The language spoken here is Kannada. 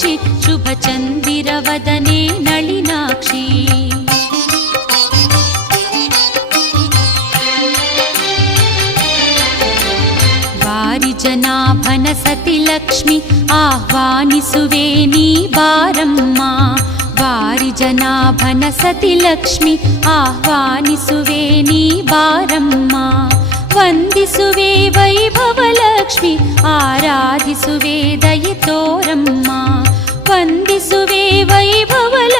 ಸಾಕ್ಷಿ ಶುಭ ಚಂದಿರವದನೆ ನಳಿನಾಕ್ಷಿ ವಾರಿಜನಾಭನ ಸತಿ ಲಕ್ಷ್ಮಿ ಆಹ್ವಾನಿಸುವೆ ನೀ ಬಾರಮ್ಮ ವಾರಿಜನಾಭನ ಸತಿ ಲಕ್ಷ್ಮಿ ಆಹ್ವಾನಿಸುವೆ ನೀ ಬಾರಮ್ಮ ವಂದಿಸುವೆ ವೈಭವ ಲಕ್ಷ್ಮಿ ಆರಾಧಿಸುವೆ ದಯೆ ತೋರಮ್ಮ ವಂದಿಸುವೆ ವೈಭವ